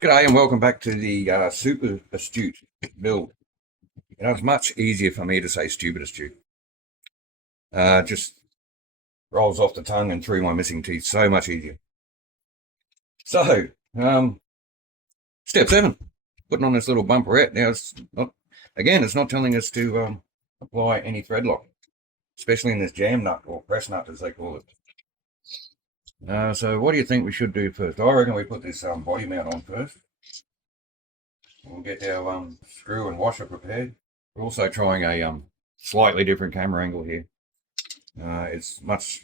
G'day and welcome back to the Super Astute build. It's much easier for me to say stupid astute. Just rolls off the tongue and through my missing teeth. So much easier. So, step 7, putting on this little bumperette. Now, it's not telling us to apply any thread lock, especially in this jam nut or press nut as they call it. So what do you think we should do first? I reckon we put this body mount on first. We'll get our screw and washer prepared. We're also trying a slightly different camera angle here. It's much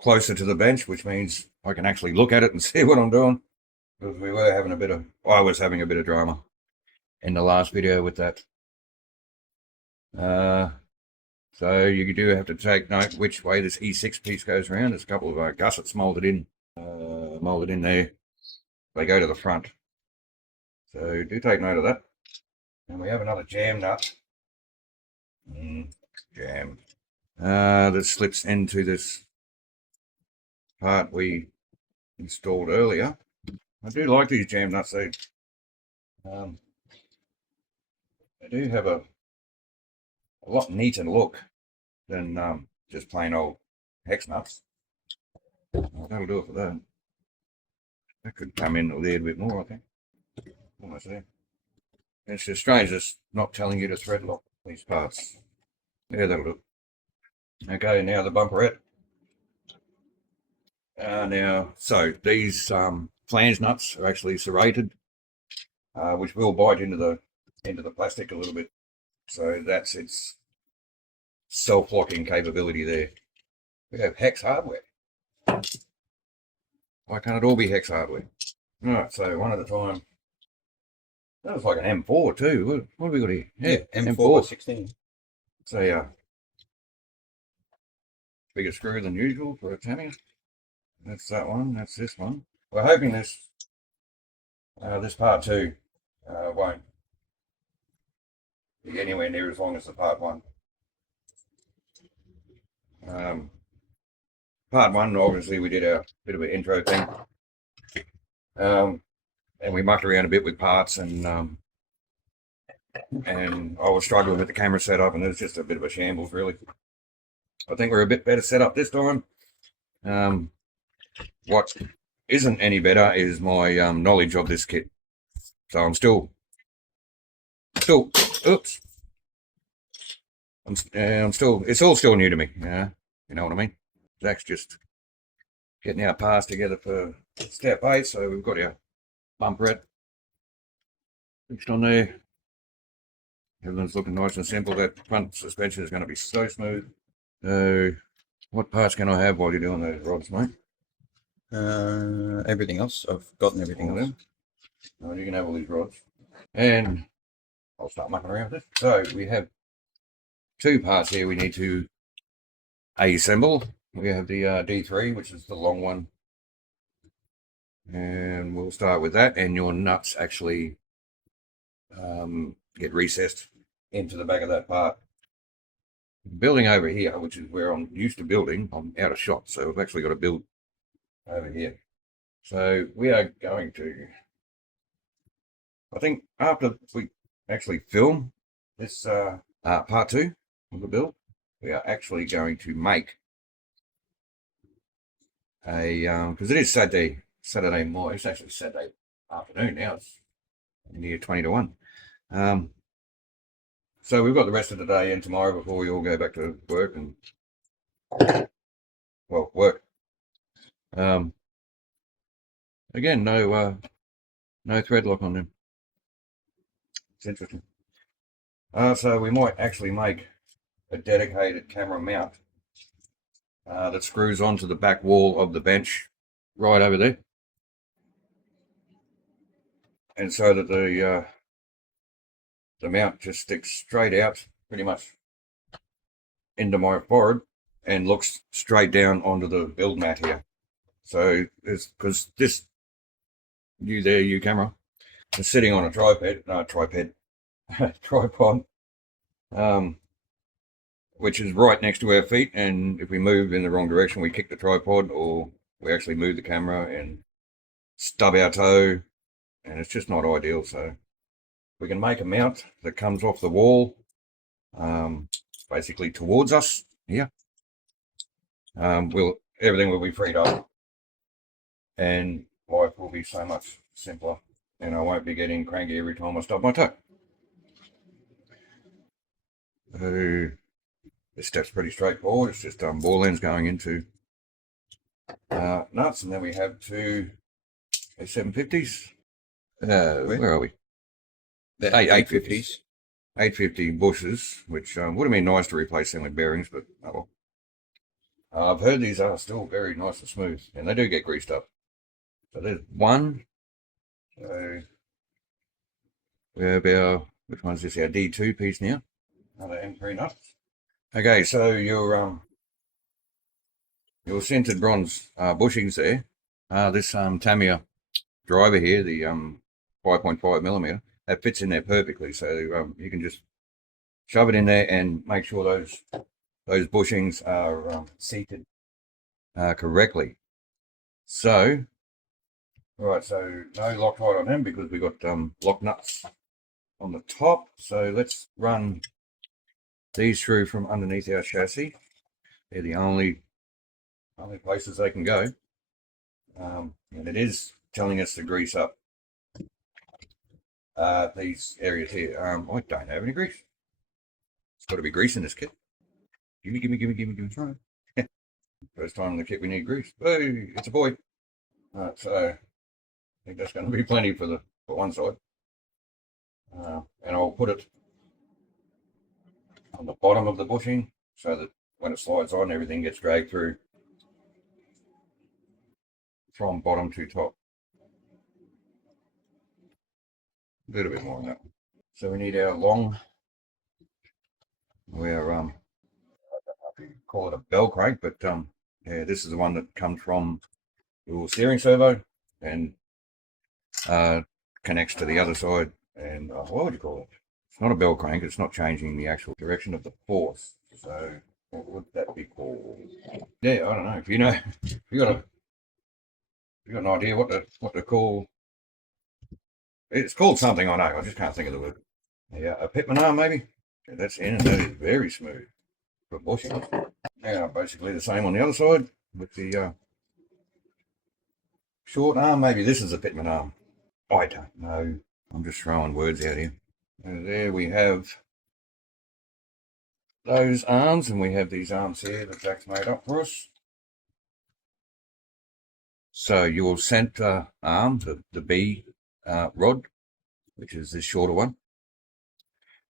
closer to the bench, which means I can actually look at it and see what I'm doing. Because I was having a bit of drama in the last video with that. So you do have to take note which way this E6 piece goes around. There's a couple of gussets molded in there. They go to the front. So do take note of that. And we have another jam nut. Jam. That slips into this part we installed earlier. I do like these jam nuts. They do have a lot neater look than just plain old hex nuts. Well, that'll do it for that. That could come in a little bit more, I think. Almost there. It's just strange it's not telling you to thread lock these parts. Yeah, that'll do. Okay, now the bumperette. So these flange nuts are actually serrated, which will bite into the plastic a little bit. So that's its self-locking capability there. We have hex hardware. Why can't it all be hex hardware? Alright, so one at a time. That looks like an M4 too. What have we got here? Yeah, M4 16. So yeah, bigger screw than usual for a Tamiya. That's that one. That's this one. We're hoping this part 2 won't be anywhere near as long as the part 1. Part 1, obviously, we did a bit of an intro thing, and we mucked around a bit with parts, and I was struggling with the camera setup, and it was just a bit of a shambles, really. I think we're a bit better set up this time. What isn't any better is my knowledge of this kit. So I'm still, oops. It's all still new to me. Yeah, you know what I mean. Zach's just getting our parts together for step 8. So we've got our bumperette fixed on there. Everything's looking nice and simple. That front suspension is going to be so smooth. So, what parts can I have while you're doing those rods, mate? Everything else. I've gotten everything else. Oh, you can have all these rods. And I'll start mucking around with this. So, we have 2 parts here we need to assemble. We have the D3, which is the long one. And we'll start with that. And your nuts actually get recessed into the back of that part. Building over here, which is where I'm used to building, I'm out of shot, so I've actually got to build over here. So we are going to, I think after we actually film this part 2 of the build, we are actually going to make a, because it is Saturday morning, it's actually Saturday afternoon now, it's near 20 to 1. So we've got the rest of the day and tomorrow before we all go back to work and, well, work. Again, no thread lock on them. It's interesting. So we might actually make a dedicated camera mount that screws onto the back wall of the bench right over there. And so that the mount just sticks straight out pretty much into my forehead and looks straight down onto the build mat here. So it's because this you camera is sitting on a tripod, which is right next to our feet, and if we move in the wrong direction we kick the tripod, or we actually move the camera and stub our toe, and it's just not ideal. So we can make a mount that comes off the wall, basically towards us here. Everything will be freed up, and life will be so much simpler, and I won't be getting cranky every time I stub my toe. So this step's pretty straightforward. It's just ball ends going into nuts, and then we have two 750s. Where are we? The 850s. 850 bushes, which would have been nice to replace them with bearings, but oh well. I've heard these are still very nice and smooth, and they do get greased up. So there's one. So we have our, which one's this? Our D2 piece now. Another M3 nut. Okay, so your sintered bronze bushings there. This Tamiya driver here, the 5.5mm, that fits in there perfectly. So you can just shove it in there and make sure those bushings are seated correctly. So, right, so no Loctite on them because we got lock nuts on the top. So let's run these through from underneath our chassis. They're the only places they can go. And it is telling us to grease up these areas here. I don't have any grease. It's got to be grease in this kit. Gimme. Right. First time in the kit we need grease. Hey, it's a boy. Alright, so I think that's going to be plenty for one side. And I'll put it on the bottom of the bushing so that when it slides on, everything gets dragged through from bottom to top. A little bit more on that. So we need our long, I call it a bell crank, but yeah, this is the one that comes from your steering servo and connects to the other side. And what would you call it? It's not a bell crank. It's not changing the actual direction of the force. So what would that be called? Yeah, I don't know. If you know, if you got an idea what to call. It's called something, I know. I just can't think of the word. Yeah, a pitman arm maybe. Yeah, that's in, and that is very smooth for bushing. Now, basically the same on the other side with the short arm. Maybe this is a pitman arm. I don't know. I'm just throwing words out here. And there we have those arms, and we have these arms here that Jack's made up for us. So your center arm, the B rod, which is this shorter one,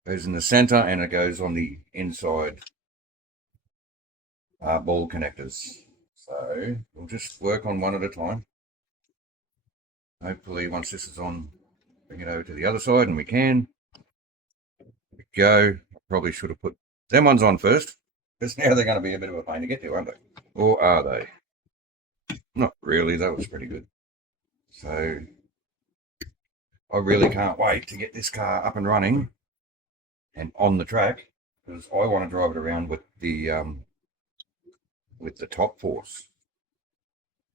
goes in the center, and it goes on the inside ball connectors. So we'll just work on one at a time. Hopefully once this is on, bring it over to the other side, and we can. There we go. I probably should have put them ones on first, because now they're going to be a bit of a pain to get to, aren't they? Or are they? Not really. That was pretty good. So I really can't wait to get this car up and running and on the track, because I want to drive it around with the top force.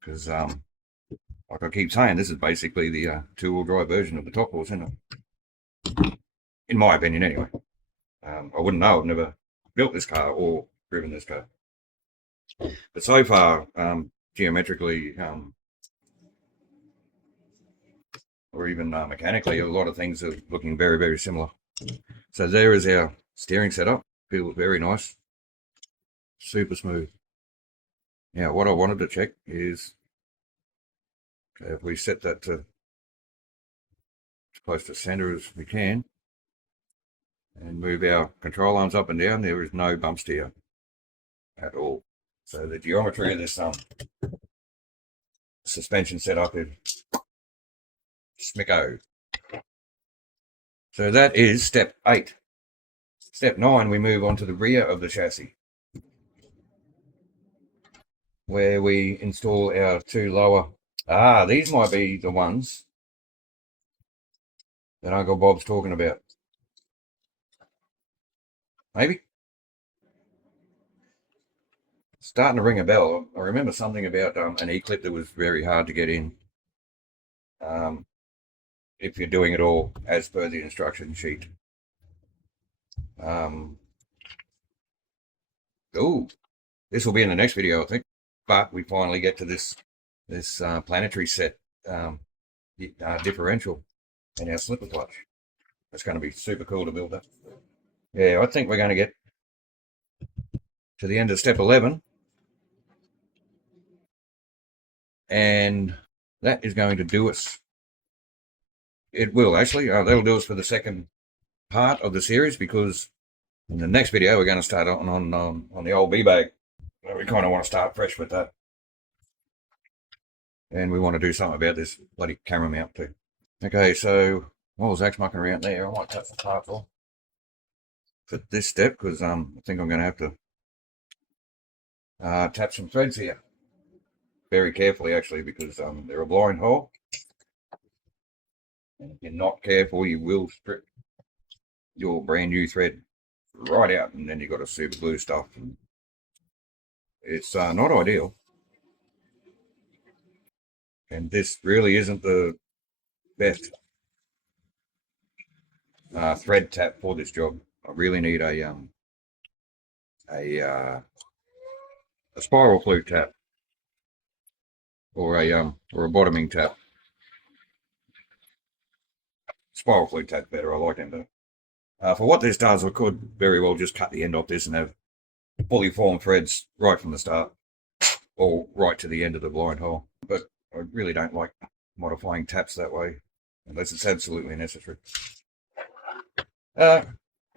Because like I keep saying, this is basically the two-wheel drive version of the top force, isn't it? In my opinion, anyway. I wouldn't know. I've never built this car or driven this car. But so far, geometrically, or even mechanically, a lot of things are looking very, very similar. So there is our steering setup. Feels very nice. Super smooth. Now, what I wanted to check is, okay, if we set that to as close to center as we can, and move our control arms up and down, there is no bump steer at all. So the geometry of this suspension setup is smicko. So that is step 8. Step 9, we move on to the rear of the chassis, where we install our two lower. These might be the ones that Uncle Bob's talking about. Maybe. Starting to ring a bell. I remember something about an E-clip that was very hard to get in. if you're doing it all as per the instruction sheet. Oh, this will be in the next video, I think. But we finally get to this planetary set differential and our slipper clutch. It's going to be super cool to build that. Yeah, I think we're going to get to the end of step 11. And that is going to do us. It will actually. That'll do us for the second part of the series, because in the next video we're going to start on the old B-bag. We kind of want to start fresh with that. And we want to do something about this bloody camera mount too. Okay, so while Zach's mucking around there, I might cut the parts off for this step, because I think I'm going to have to tap some threads here very carefully, actually, because they're a blind hole, and if you're not careful, you will strip your brand new thread right out, and then you've got to super glue stuff, and it's not ideal. And this really isn't the best thread tap for this job. I really need a spiral flute tap, or a bottoming tap. Spiral flute tap better. I like them better. For what this does, I could very well just cut the end off this and have fully formed threads right from the start, or right to the end of the blind hole. But I really don't like modifying taps that way, unless it's absolutely necessary. Well,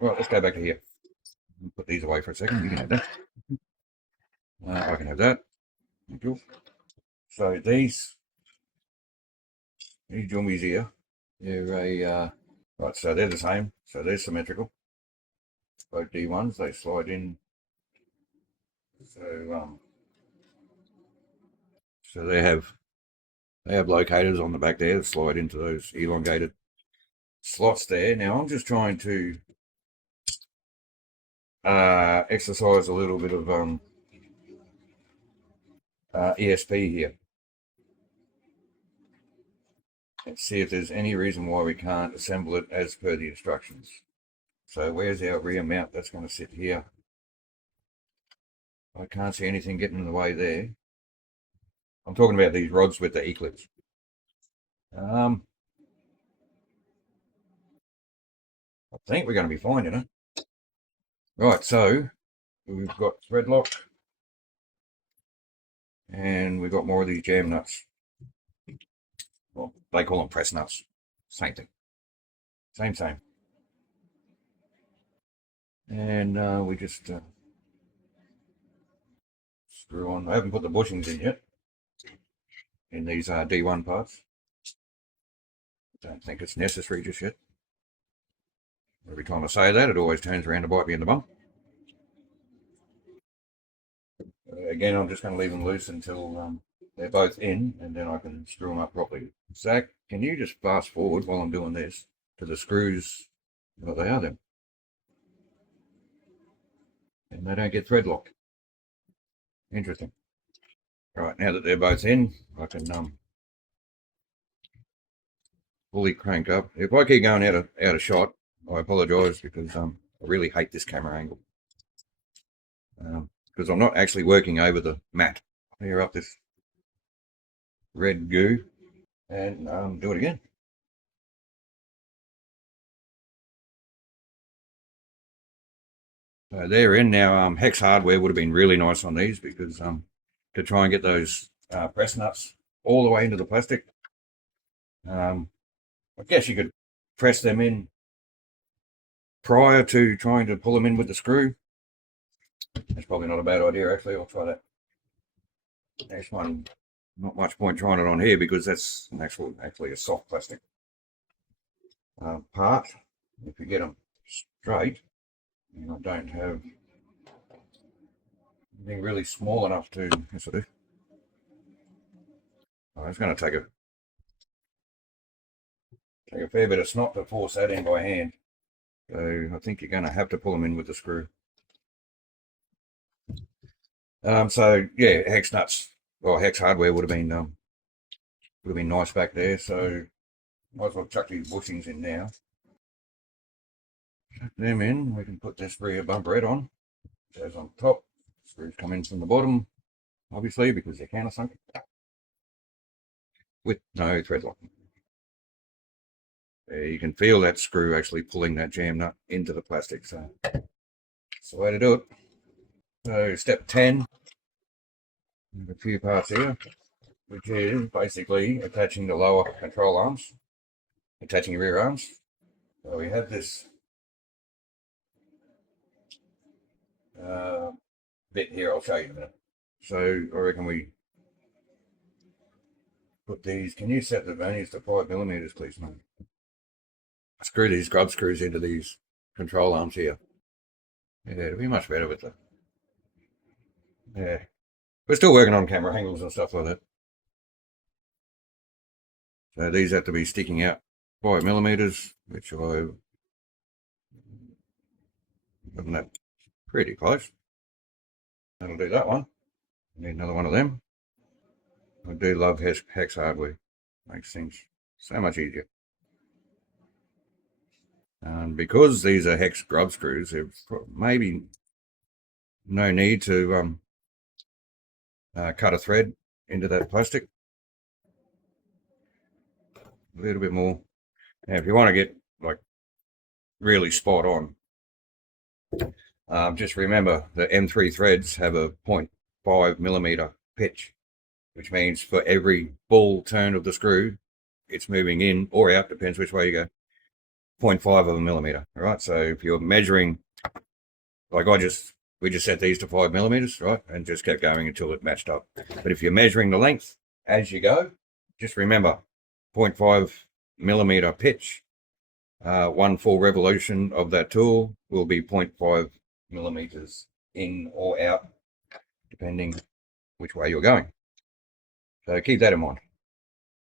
let's go back to here. Put these away for a second. You can have that. I can have that. Thank you. So these jumbies here, they're right. So they're the same. So they're symmetrical. Both D1s, they slide in. So they have locators on the back there that slide into those elongated slots there. Now I'm just trying to exercise a little bit of ESP here. Let's see if there's any reason why we can't assemble it as per the instructions. So where's our rear mount? That's going to sit here. I can't see anything getting in the way there. I'm talking about these rods with the E-clips. I think we're going to be fine, you know. Right, so we've got thread lock, and we've got more of these jam nuts. Well, they call them press nuts. Same thing. Same. And we just screw on. I haven't put the bushings in yet, in these D1 parts. Don't think it's necessary just yet. Every time I say that, it always turns around to bite me in the bum. Again, I'm just going to leave them loose until they're both in, and then I can screw them up properly. Zach, can you just fast forward while I'm doing this to the screws? Well, they are them. And they don't get thread locked. Interesting. Right, now that they're both in, I can fully crank up. If I keep going out of shot, I apologise, because I really hate this camera angle. Because I'm not actually working over the mat. Clear up this red goo and do it again. So they're in now. Hex hardware would have been really nice on these, because to try and get those press nuts all the way into the plastic. I guess you could press them in prior to trying to pull them in with the screw. That's probably not a bad idea, actually. I'll try that. Next one, not much point trying it on here, because that's actually a soft plastic part. If you get them straight, and I don't have anything really small enough to, yes I do. It's going to take a fair bit of snot to force that in by hand. So I think you're going to have to pull them in with the screw. So yeah, hex nuts or hex hardware would have been nice back there. So Might as well chuck these bushings in now. Chuck them in. We can put this rear bumper head on. Goes on top. Screws come in from the bottom, obviously, because they're countersunk. With no thread lock. You can feel that screw actually pulling that jam nut into the plastic, so that's the way to do it. So step 10, a few parts here, which is basically attaching the lower control arms, attaching your rear arms. So we have this bit here, I'll show you in a minute. So I reckon we put these, can you set the verniers to 5mm, please, mate? Screw these grub screws into these control arms here. Yeah, it'll be much better with the, yeah. We're still working on camera angles and stuff like that. So these have to be sticking out 5mm, which I've gotten that pretty close. That'll do that one. Need another one of them. I do love hex hardware. Makes things so much easier. And because these are hex grub screws, there's maybe no need to cut a thread into that plastic. A little bit more. Now, if you want to get like really spot on, just remember the M3 threads have a 0.5mm pitch, which means for every full turn of the screw, it's moving in or out, depends which way you go, 0.5 of a millimeter. All right, so if you're measuring, like we just set these to 5mm, right, and just kept going until it matched up. But if you're measuring the length as you go, just remember 0.5mm pitch. One full revolution of that tool will be 0.5mm in or out, depending which way you're going. So keep that in mind.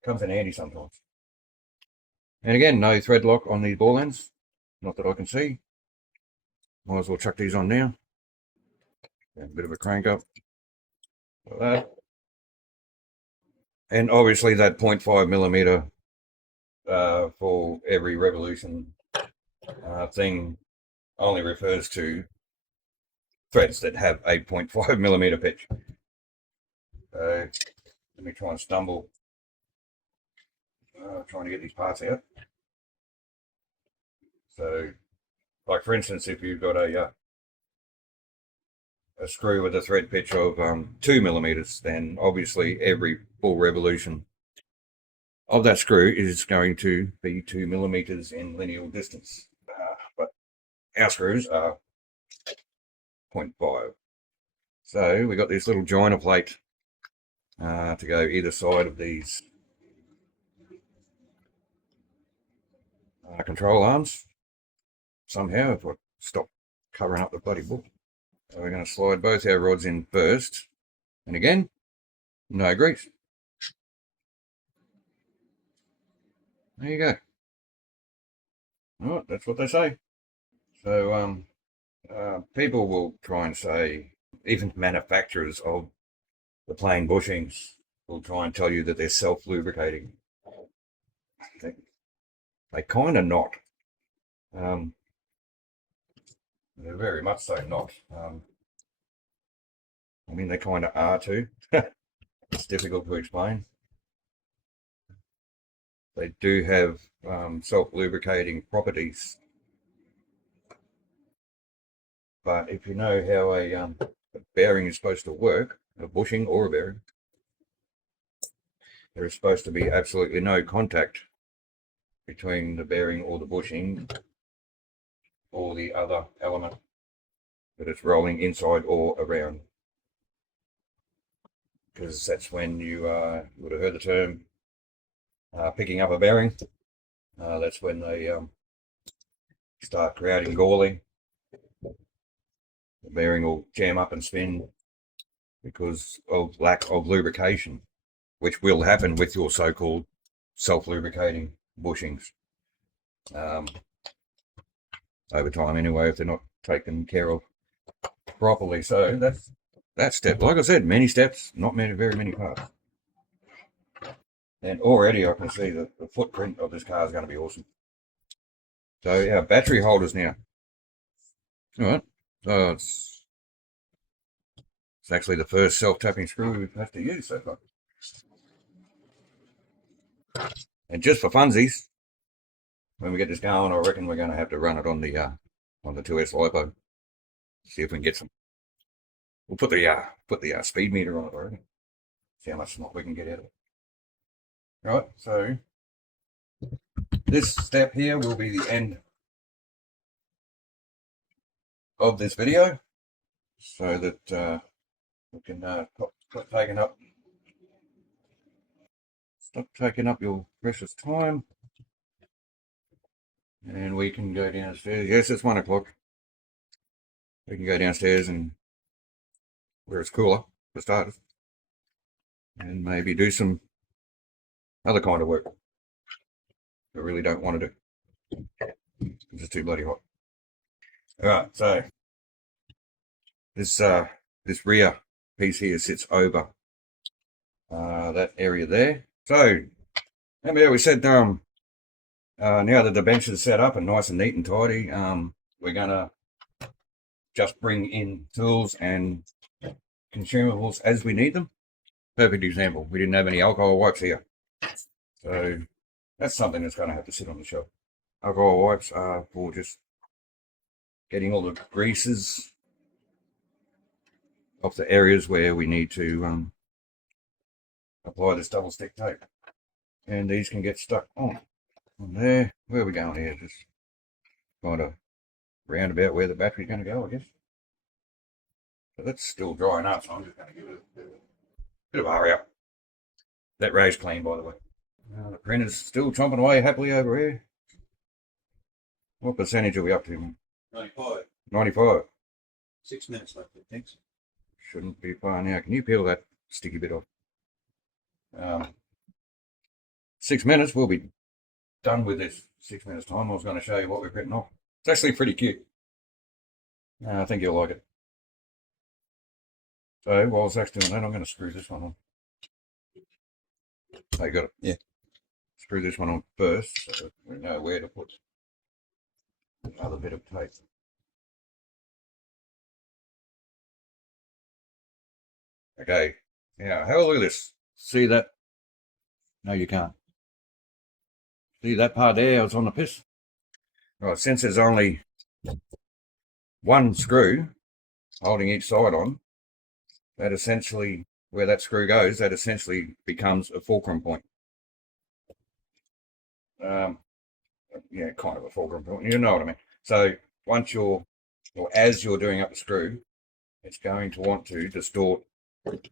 Comes in handy sometimes. And again, no thread lock on these ball ends, not that I can see. Might as well chuck these on now. A bit of a crank up like that. And obviously that 0.5mm for every revolution thing only refers to threads that have a 0.5mm pitch. So let me try and stumble trying to get these parts out. So, like for instance, if you've got a screw with a thread pitch of 2mm, then obviously every full revolution of that screw is going to be 2mm in lineal distance. But our screws are 0.5. So we got this little joiner plate to go either side of these control arms. Somehow, if I stop covering up the bloody book. So we're going to slide both our rods in first. And again, no grease. There you go. All right, that's what they say. So people will try and say, even manufacturers of the plain bushings will try and tell you that they're self-lubricating. They kind of not. They're very much so not. I mean, they kind of are too. It's difficult to explain. They do have self-lubricating properties. But if you know how a bearing is supposed to work, a bushing or a bearing, there is supposed to be absolutely no contact between the bearing or the bushing or the other element that it's rolling inside or around. Because that's when you would have heard the term picking up a bearing. That's when they start creating galling. The bearing will jam up and spin because of lack of lubrication, which will happen with your so-called self-lubricating bushings over time anyway, if they're not taken care of properly. So that's step. Like I said, many steps, not very many parts. And already I can see that the footprint of this car is going to be awesome. So yeah, battery holders now. All right. So it's actually the first self-tapping screw we've had to use so far. And just for funsies, when we get this going, I reckon we're going to have to run it on the 2S LiPo. See if we can get some. We'll put the speed meter on it already. See how much snot we can get out of it. Right, so this step here will be the end of this video, so that we can stop taking up your precious time, and we can go downstairs. Yes, it's 1 o'clock. We can go downstairs and where it's cooler for starters, and maybe do some other kind of work I really don't want to do. It's just too bloody hot. All right, so this rear piece here sits over that area there. So remember we said now that the bench is set up and nice and neat and tidy, we're gonna just bring in tools and consumables as we need them. Perfect example, we didn't have any alcohol wipes here, so that's something that's going to have to sit on the shelf. Alcohol wipes are for just getting all the greases off the areas where we need to apply this double stick tape, and these can get stuck on there. Where are we going here? Just kind of round about where the battery's going to go, I guess. So that's still drying up, so I'm just going to give it a bit of a hurry up. That ray's clean, by the way. The printer's still chomping away happily over here. What percentage are we up to? 95. 95. 6 minutes left, I think. Shouldn't be far now. Can you peel that sticky bit off? 6 minutes, we'll be done with this. 6 minutes time. I was going to show you what we've written off. It's actually pretty cute. I think you'll like it. So while Zach's doing that, I'm going to screw this one on. Oh, you got it? Yeah. Screw this one on first, so we know where to put another bit of tape. Okay, now have a look at this. See that? No, you can't. See that part there? It's on the piss. Right, since there's only one screw holding each side on, that essentially, where that screw goes, that essentially becomes a fulcrum point. Yeah, kind of a fulcrum point. You know what I mean. So once as you're doing up the screw, it's going to want to distort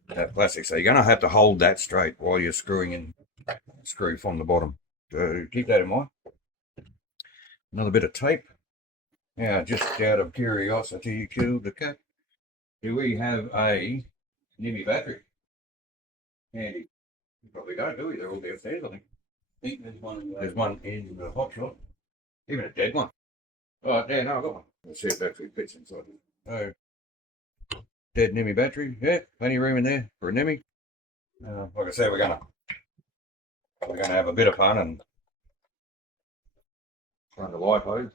that plastic. So you're going to have to hold that straight while you're screwing in the screw from the bottom. So keep that in mind. Another bit of tape. Now, just out of curiosity, you killed the cat. Do we have a Tamiya battery handy? We probably don't, do we? They're all downstairs, I think. I think there's one in the There's one in the hot shot. Even a dead one. Oh, yeah, no, I got one. Let's see if that actually fits inside. Oh, dead Nemi battery. Yeah, plenty of room in there for a Nemi. Like I said, we're gonna have a bit of fun and run the LiPo.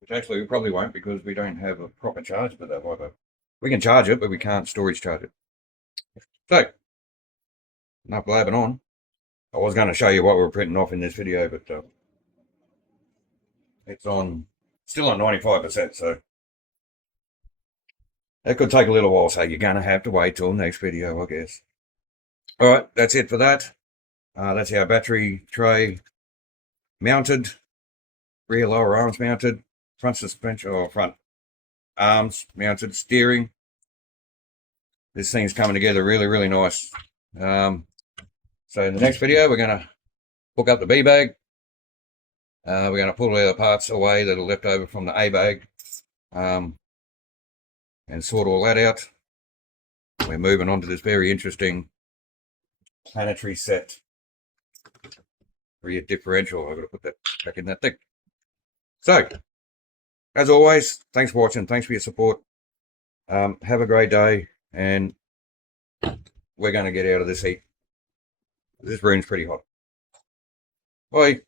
Which actually we probably won't, because we don't have a proper charge for that LiPo. We can charge it, but we can't storage charge it. So, enough blabbing on. I was going to show you what we were printing off in this video, but it's still on 95%, so that could take a little while, so you're going to have to wait till next video, I guess. Alright, that's it for that. That's our battery tray mounted, rear lower arms mounted, front suspension, or front arms mounted, steering. This thing's coming together really, really nice. So in the next video, we're going to hook up the B bag. We're going to pull all the parts away that are left over from the A bag, and sort all that out. We're moving on to this very interesting planetary set rear differential. I've got to put that back in that thing. So, as always, thanks for watching. Thanks for your support. Have a great day, and we're going to get out of this heat. This room's pretty hot. Bye.